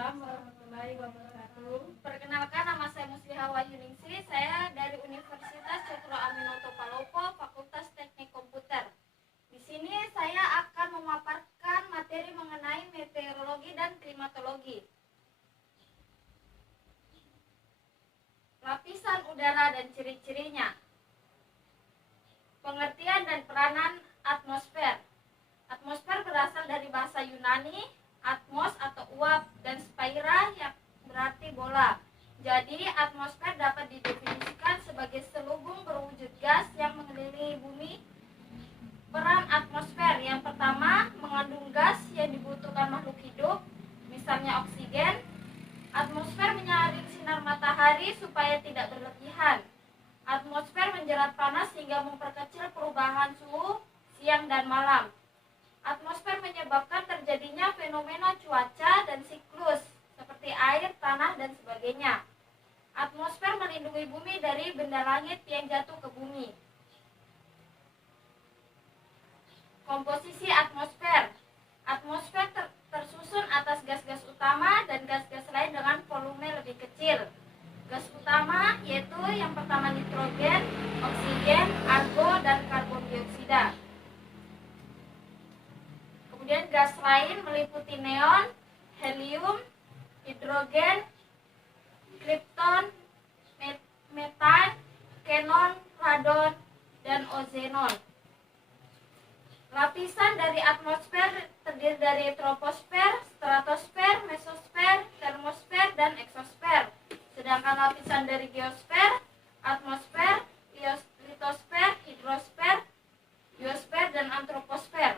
Waalaikumsalam warahmatullahi wabarakatuh. Perkenalkan, nama saya Musliha Wahyuningsi. Saya dari Universitas Cokro Aminoto Palopo, Fakultas Teknik Komputer. Di sini saya akan memaparkan materi mengenai meteorologi dan klimatologi. Lapisan udara dan ciri-cirinya. Pengertian dan peranan atmosfer. Atmosfer berasal dari bahasa Yunani, atmos atau uap, dan spaira yang berarti bola. Jadi, atmosfer dapat didefinisikan sebagai selubung berwujud gas yang mengelilingi bumi. Peran atmosfer yang pertama, mengandung gas yang dibutuhkan makhluk hidup, misalnya oksigen. Atmosfer menyaring sinar matahari supaya tidak berlebihan. Atmosfer menjerat panas hingga memperkecil perubahan suhu siang dan malam. Atmosfer menyebabkan terjadinya fenomena cuaca dan siklus seperti air, tanah, dan sebagainya. Atmosfer melindungi bumi dari benda langit yang jatuh ke bumi. Komposisi atmosfer. Atmosfer tersusun atas gas-gas utama dan gas-gas lain dengan volume lebih kecil. Gas utama yaitu yang pertama nitrogen, oksigen, argon, dan karbon dioksida. Kemudian gas lain meliputi neon, helium, hidrogen, krypton, metan, xenon, radon, dan ozonon. Lapisan dari atmosfer terdiri dari troposfer, stratosfer, mesosfer, termosfer, dan eksosfer. Sedangkan lapisan dari geosfer, atmosfer, litosfer, hidrosfer, biosfer, dan antroposfer.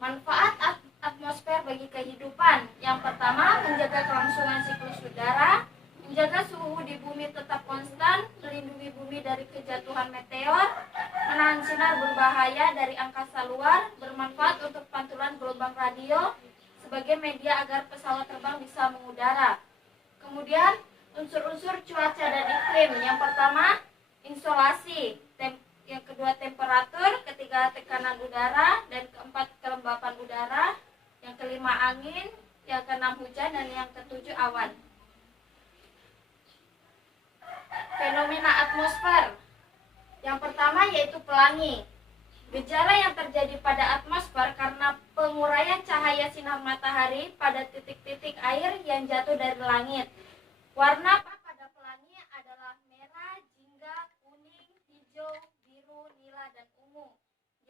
Manfaat atmosfer bagi kehidupan. Yang pertama, menjaga kelangsungan siklus udara, menjaga suhu di bumi tetap konstan, melindungi bumi dari kejatuhan meteor, menahan sinar berbahaya dari angkasa luar, bermanfaat untuk pantulan gelombang radio sebagai media agar pesawat terbang bisa mengudara. Kemudian, unsur-unsur cuaca dan iklim. Yang pertama, insolasi. Yang kedua, temperatur. Ketiga, tekanan udara. Dan keempat, kelembapan udara. Yang kelima, angin. Yang keenam, hujan. Dan yang ketujuh, awan. Fenomena atmosfer. Yang pertama yaitu pelangi. Gejala yang terjadi pada atmosfer karena penguraian cahaya sinar matahari pada titik-titik air yang jatuh dari langit. Warna pada pelangi adalah merah, jingga, kuning, hijau, biru, nila, dan ungu.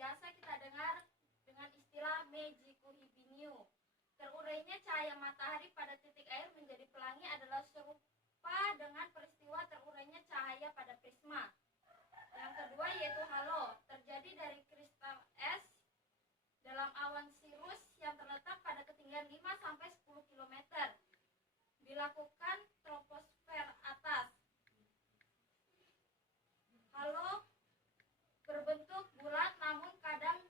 Biasa kita dengar dengan istilah Mejikuhibiniu. Terurainya cahaya matahari pada titik air menjadi pelangi adalah serupa dengan peristiwa terurainya cahaya pada prisma. Yang kedua yaitu halo, terjadi dari kristal es dalam awan sirus yang terletak pada ketinggian 5-10 km. Dilakukan troposfer atas. Halo berbentuk bulat namun kadang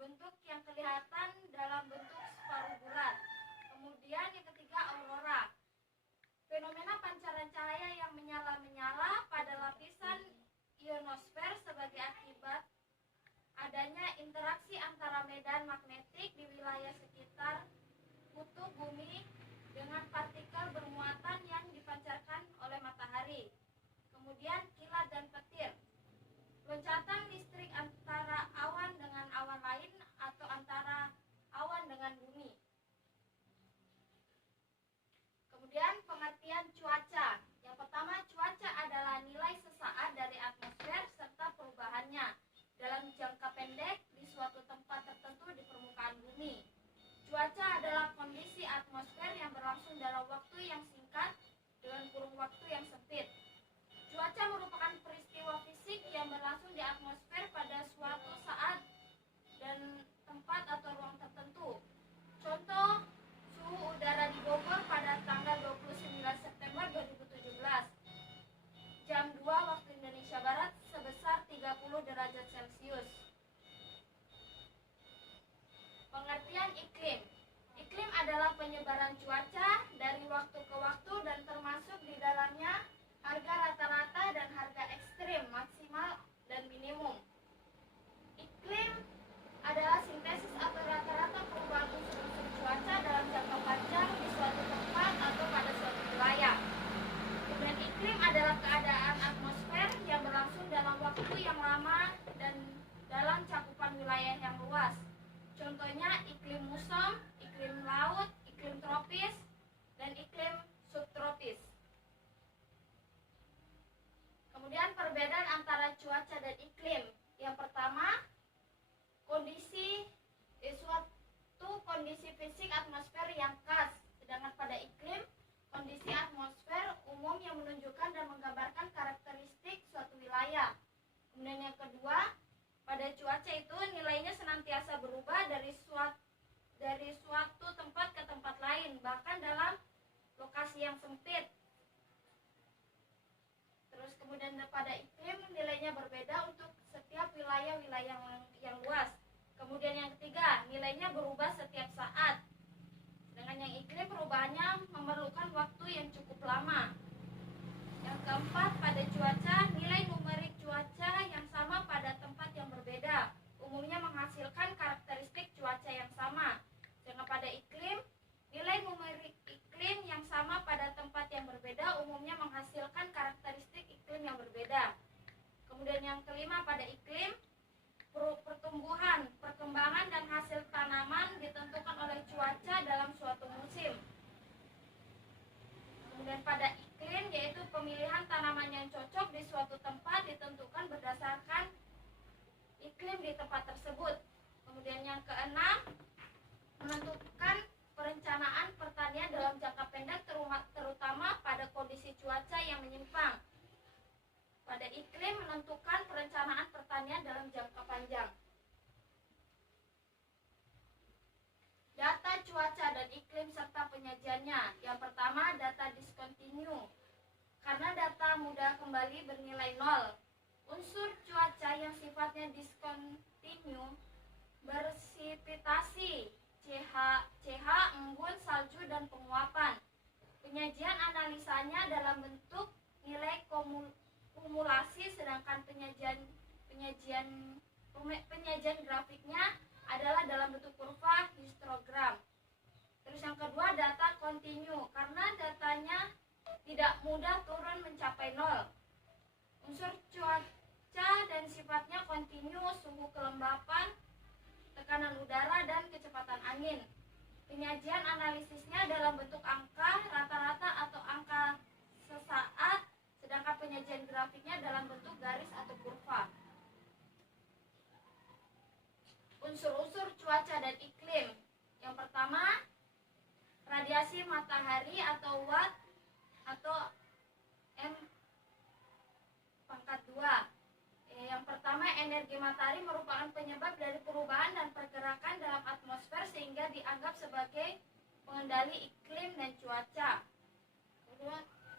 bentuk yang kelihatan dalam bentuk separuh bulat. Kemudian yang ketiga aurora. Fenomena pancaran cahaya yang menyala-menyala pada lapisan ionosfer sebagai akibat adanya interaksi antara medan magnetik di wilayah sekitar kutub bumi dengan partikel bermuatan yang dipancarkan oleh matahari. Kemudian kilat dan petir. Loncatan listrik antara awan dengan awan lain atau antara awan dengan bumi. Kemudian pengertian cuaca. Yang pertama, cuaca adalah nilai sesaat dari atmosfer serta perubahannya dalam jangka pendek di suatu tempat tertentu di permukaan bumi. Cuaca adalah kondisi atmosfer yang berlangsung dalam waktu yang singkat dengan kurun waktu yang sempit. Cuaca merupakan peristiwa fisik yang berlangsung di atmosfer pada suatu saat dan tempat atau ruang tertentu. Contoh, suhu udara di Bogor pada tanggal 29 September 2017, jam 2 waktu Indonesia Barat sebesar 30 derajat Celcius. Pengertian iklim. Iklim adalah penyebaran cuaca dari waktu ke waktu dan termasuk di dalamnya harga rata-rata dan harga ekstrim maksimal dan minimum. Iklim adalah sintesis atau rata-rata perubahan unsur-unsur cuaca nilainya berubah setiap saat. Sedangkan yang iklim perubahannya memerlukan waktu yang cukup lama. Yang keempat, pada cuaca, nilai numerik cuaca yang sama pada tempat yang berbeda umumnya menghasilkan karakteristik cuaca yang sama. Sedangkan pada iklim, nilai numerik iklim yang sama pada tempat yang berbeda umumnya menghasilkan karakteristik iklim yang berbeda. Kemudian yang kelima, pada iklim, pertumbuhan, perkembangan, dan hasil tanaman ditentukan oleh cuaca dalam suatu musim. Kemudian pada iklim, yaitu pemilihan tanaman yang cocok di suatu tempat ditentukan berdasarkan iklim di tempat tersebut. Kemudian yang keenam, menentukan perencanaan pertanian dalam jangka pendek terutama pada kondisi cuaca yang menyimpang. Pada iklim, menentukan perencanaan pertanian dalam jangka panjang. Data cuaca dan iklim serta penyajiannya. Yang pertama, data diskontinu. Karena data mudah kembali bernilai nol. Unsur cuaca yang sifatnya diskontinu, bersipitasi, CH, embun, salju, dan penguapan. Penyajian analisanya dalam bentuk nilai kumulasi, sedangkan penyajian grafiknya adalah dalam bentuk kurva histogram. Terus yang kedua, data kontinu, karena datanya tidak mudah turun mencapai nol. Unsur cuaca dan sifatnya kontinu, suhu kelembapan, tekanan udara, dan kecepatan angin. Penyajian analisisnya dalam bentuk angka rata-rata atau angka sesaat, sedangkan penyajian grafiknya dalam bentuk garis atau kurva. Unsur-unsur cuaca dan iklim. Yang pertama, radiasi matahari atau watt atau M². Yang pertama, energi matahari merupakan penyebab dari perubahan dan pergerakan dalam atmosfer sehingga dianggap sebagai pengendali iklim dan cuaca.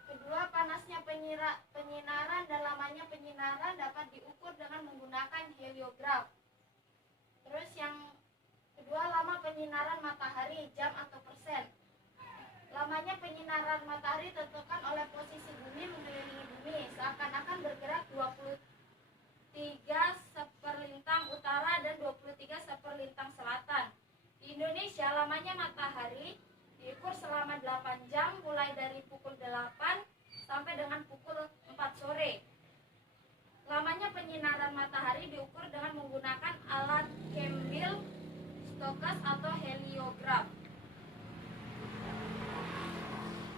Kedua, panasnya penyinaran dan lamanya penyinaran dapat diukur dengan menggunakan heliograf. Terus yang kedua, lama penyinaran matahari, jam atau persen. Lamanya penyinaran matahari ditentukan oleh posisi bumi mengelilingi bumi, seakan-akan bergerak 23/1 utara dan 23/1 selatan. Di Indonesia, lamanya matahari diukur selama 8 jam, mulai dari pukul 8 sampai dengan pukul 4 sore. Lamanya penyinaran matahari diukur dengan menggunakan alat Campbell stokas atau heliograf.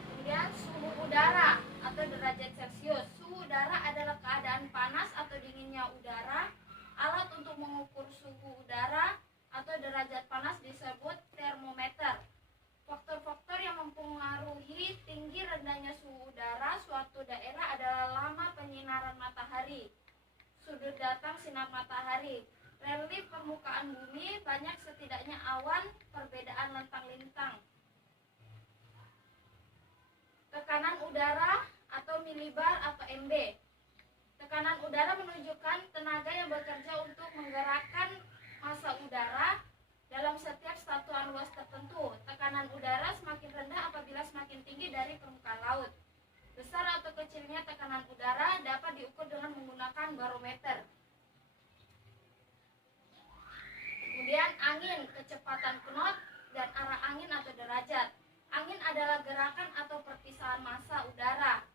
Kemudian suhu udara atau derajat Celcius. Suhu udara adalah keadaan panas atau dinginnya udara. Alat untuk mengukur suhu udara atau derajat panas disebut termometer. Faktor-faktor yang mempengaruhi tinggi rendahnya suhu udara suatu daerah adalah lama penyinaran matahari, sudut datang sinar matahari, relief permukaan bumi, banyak setidaknya awan, perbedaan lintang-lintang. Tekanan udara atau milibar atau MB. Tekanan udara menunjukkan tenaga yang bekerja untuk menggerakkan massa udara dalam setiap satuan luas tertentu. Tekanan udara semakin rendah apabila semakin tinggi dari permukaan laut. Besar atau kecilnya tekanan udara dapat diukur dengan menggunakan barometer. Kemudian angin, kecepatan knot, dan arah angin atau derajat. Angin adalah gerakan atau perpisahan massa udara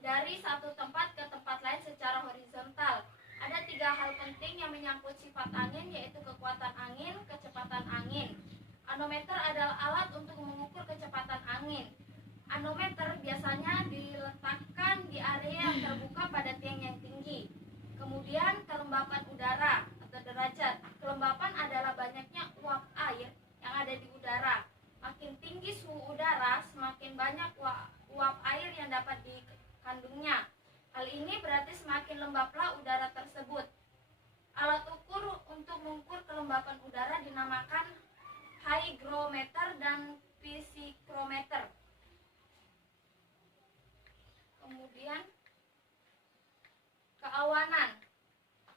dari satu tempat ke tempat lain secara horizontal. Ada 3 hal penting yang menyangkut sifat angin, yaitu kekuatan angin, kecepatan angin. Anometer adalah alat untuk mengukur kecepatan angin. Anometer biasanya diletakkan di area yang terbuka pada tiang yang tinggi. Kemudian kelembapan udara atau derajat. Kelembapan adalah banyaknya uap air yang ada di udara. Makin tinggi suhu udara, semakin banyak uap air yang dapat dikandungnya. Hal ini berarti semakin lembablah udara tersebut. Alat ukur untuk mengukur kelembapan udara dinamakan hygrometer dan physikrometer. Kemudian keawanan.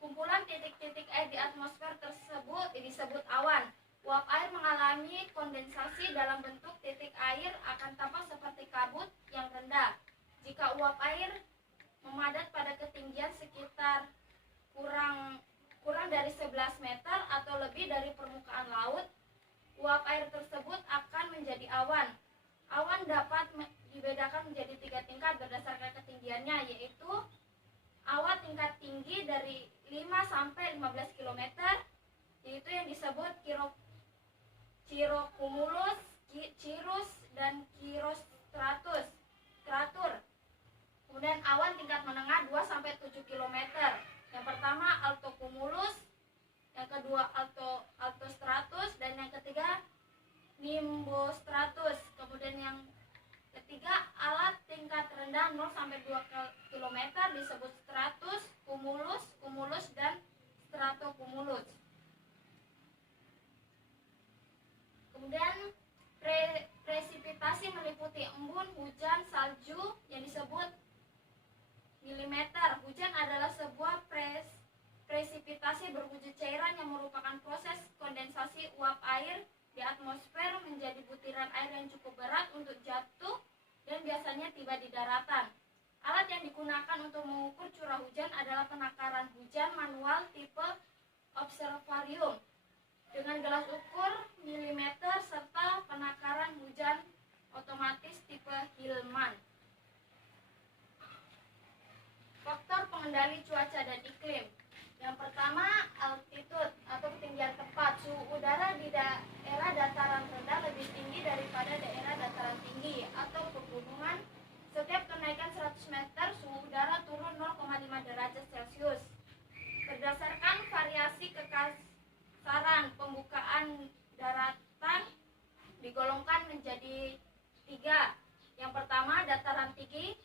Kumpulan titik-titik air di atmosfer tersebut disebut awan. ini kondensasi dalam bentuk titik air akan tampak seperti kabut yang rendah. Jika uap air memadat pada ketinggian sekitar kurang dari 11 meter atau lebih dari permukaan laut, uap air tersebut akan menjadi awan. Awan dapat dibedakan menjadi 3 tingkat berdasarkan ketinggiannya, yaitu awan tingkat tinggi dari 5 sampai 15 km, yaitu yang disebut cirrocumulus, cirrus, dan cirrostratus. Kemudian awan tingkat menengah 2 sampai 7 km. Yang pertama altocumulus, yang kedua altostratus, dan yang ketiga nimbostratus. Kemudian yang ketiga alat tingkat rendah 0 sampai 2 km disebut stratus, cumulus, dan stratocumulus. Kemudian presipitasi meliputi embun, hujan, salju yang disebut milimeter. Hujan adalah sebuah presipitasi berwujud cairan yang merupakan proses kondensasi uap air di atmosfer menjadi butiran air yang cukup berat untuk jatuh dan biasanya tiba di daratan. Alat yang digunakan untuk mengukur curah hujan adalah penakaran hujan manual tipe observarium dengan gelas ukur milimeter serta penakaran hujan otomatis tipe Hillman. Faktor pengendali cuaca dan iklim. Yang pertama, altitude atau ketinggian tempat. Suhu udara di daerah dataran rendah lebih tinggi daripada daerah dataran tinggi atau pegunungan. Setiap kenaikan 100 meter, suhu udara turun 0,5 derajat Celcius. Berdasarkan variasi kekasaran pembukaan daratan digolongkan menjadi 3. Yang pertama, dataran tinggi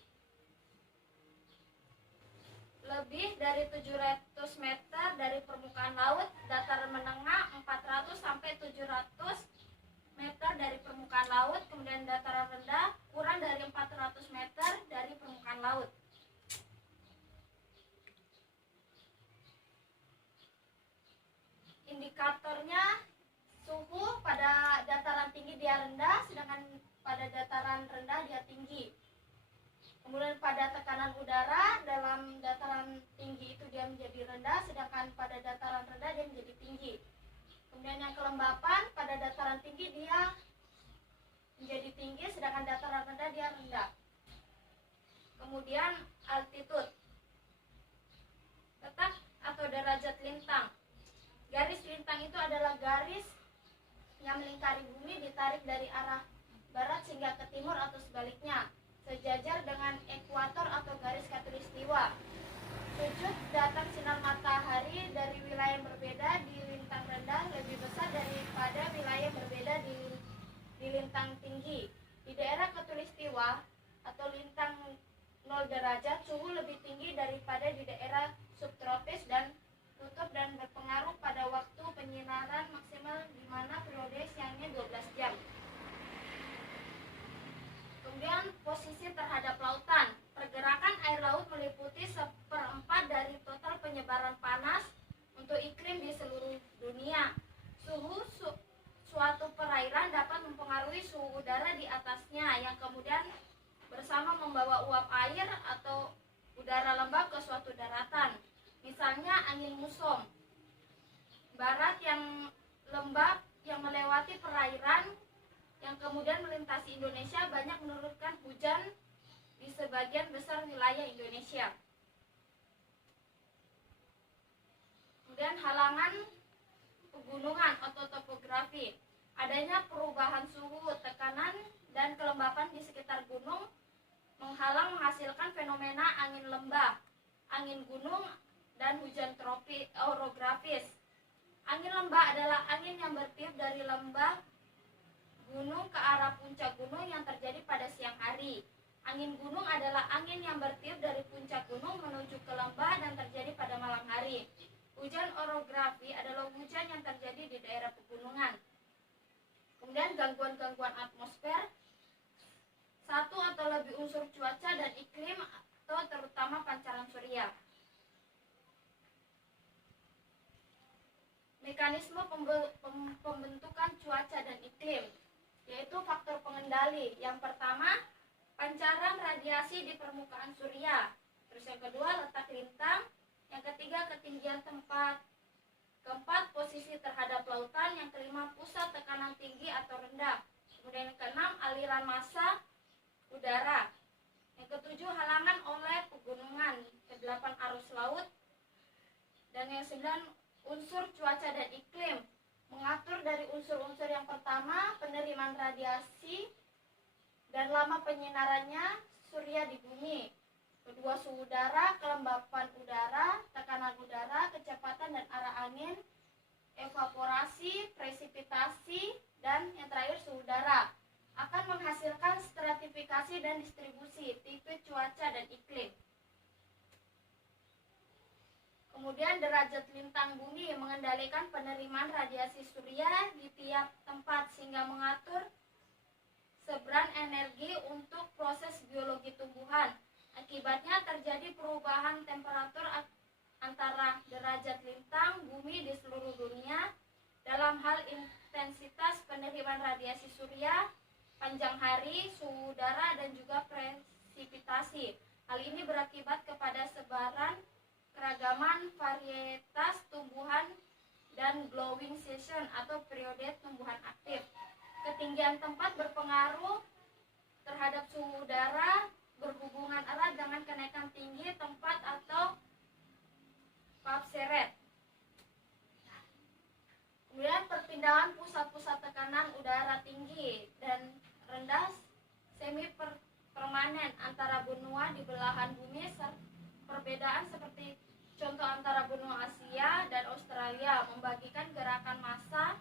lebih dari 700 meter dari permukaan laut, dataran menengah 400 sampai 700 meter dari permukaan laut, kemudian dataran rendah kurang dari 400 meter dari permukaan laut. Indikatornya suhu pada dataran tinggi dia rendah, sedangkan pada dataran rendah dia tinggi. Kemudian pada tekanan udara dalam dataran tinggi itu dia menjadi rendah, sedangkan pada dataran rendah dia menjadi tinggi. Kemudian yang kelembapan pada dataran tinggi dia menjadi tinggi, sedangkan dataran rendah dia rendah. Kemudian altitude, letak atau derajat lintang. Garis lintang itu adalah garis yang melingkari bumi ditarik dari arah barat hingga ke timur atau sebaliknya, sejajar dengan ekuator atau garis khatulistiwa. Sudut datang sinar matahari dari wilayah yang berbeda di lintang rendah lebih besar daripada wilayah yang berbeda di lintang tinggi. Di daerah khatulistiwa atau lintang 0 derajat, suhu lebih tinggi daripada di daerah subtropis dan tutup dan berpengaruh pada waktu penyinaran maksimal di mana periode siangnya 12 jam. Kemudian posisi terhadap lautan. Pergerakan air laut meliputi 1/4 dari total penyebaran panas untuk iklim di seluruh dunia. Suhu suatu perairan dapat mempengaruhi suhu udara di atasnya yang kemudian bersama membawa uap air atau udara lembab ke suatu daratan. Misalnya angin muson barat yang lembab yang melewati perairan yang kemudian melintasi Indonesia banyak menurunkan hujan di sebagian besar wilayah Indonesia. Kemudian halangan pegunungan atau topografi. Adanya perubahan suhu, tekanan, dan kelembapan di sekitar gunung menghalang menghasilkan fenomena angin lembah, angin gunung, dan hujan tropis orografis. Angin lembah adalah angin yang bertiup dari lembah gunung ke arah puncak gunung yang terjadi pada siang hari. Angin gunung adalah angin yang bertiup dari puncak gunung menuju ke lembah dan terjadi pada malam hari. Hujan orografi adalah hujan yang terjadi di daerah pegunungan. Kemudian gangguan-gangguan atmosfer, satu atau lebih unsur cuaca dan iklim atau terutama pancaran surya. Mekanisme mekanisme pembentukan cuaca dan iklim, yaitu faktor pengendali. Yang pertama, pancaran radiasi di permukaan surya. Terus yang kedua, letak lintang. Yang ketiga, ketinggian tempat. Keempat, posisi terhadap lautan. Yang kelima, pusat tekanan tinggi atau rendah. Kemudian yang keenam, aliran massa udara. Yang ketujuh, halangan oleh pegunungan. Kedelapan, arus laut. Dan yang sembilan, unsur cuaca dan iklim. Mengatur dari unsur-unsur yang pertama, penerimaan radiasi dan lama penyinarannya surya di bumi. Kedua, suhu udara, kelembapan udara, tekanan udara, kecepatan dan arah angin, evaporasi, presipitasi, dan yang terakhir suhu udara. Akan menghasilkan stratifikasi dan distribusi tipe cuaca dan iklim. Kemudian derajat lintang bumi mengendalikan penerimaan radiasi surya di tiap tempat sehingga mengatur seberan energi untuk proses biologi tumbuhan. Akibatnya terjadi perubahan temperatur antara derajat lintang bumi di seluruh dunia dalam hal intensitas penerimaan radiasi surya, panjang hari, suhu udara, dan juga presipitasi. Hal ini berakibat kepada sebaran keragaman varietas tumbuhan dan growing season atau periode tumbuhan aktif. Ketinggian tempat berpengaruh terhadap suhu udara, berhubungan erat dengan kenaikan tinggi tempat atau Papseret. Kemudian perpindahan pusat-pusat tekanan udara tinggi dan rendah semi permanen antara benua di belahan bumi. Perbedaan seperti contoh antara benua Asia dan Australia membagikan gerakan massa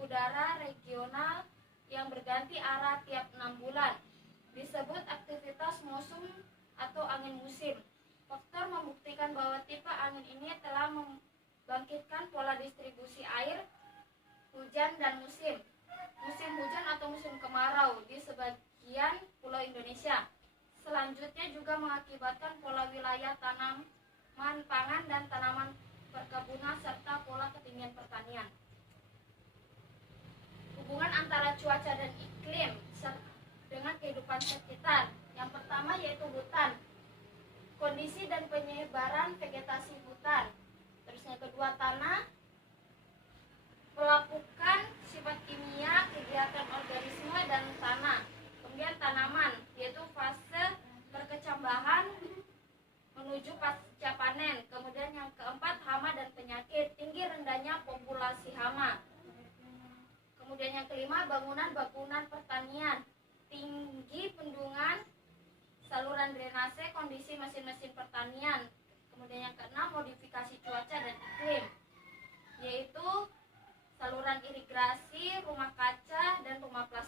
udara regional yang berganti arah tiap 6 bulan. Disebut aktivitas musim atau angin musim. Faktor membuktikan bahwa tipe angin ini telah membangkitkan pola distribusi air, hujan, dan musim hujan atau musim kemarau di sebagian pulau Indonesia. Selanjutnya juga mengakibatkan pola wilayah tanaman pangan dan tanaman perkebunan serta pola ketinggian pertanian. Hubungan antara cuaca dan iklim dengan kehidupan sekitar. Yang pertama yaitu hutan. Kondisi dan penyebaran vegetasi hutan. Terus yang kedua tanah. Pelapukan sifat kimia, kegiatan organisme dan tanah. Kemudian tanaman, yaitu fase perkecambahan menuju pasca panen. Kemudian yang keempat hama dan penyakit, tinggi rendahnya populasi hama. Kemudian yang kelima bangunan pertanian, tinggi bendungan, saluran drainase, kondisi mesin-mesin pertanian. Kemudian yang keenam modifikasi cuaca dan iklim, yaitu saluran irigasi, rumah kaca, dan rumah plastik.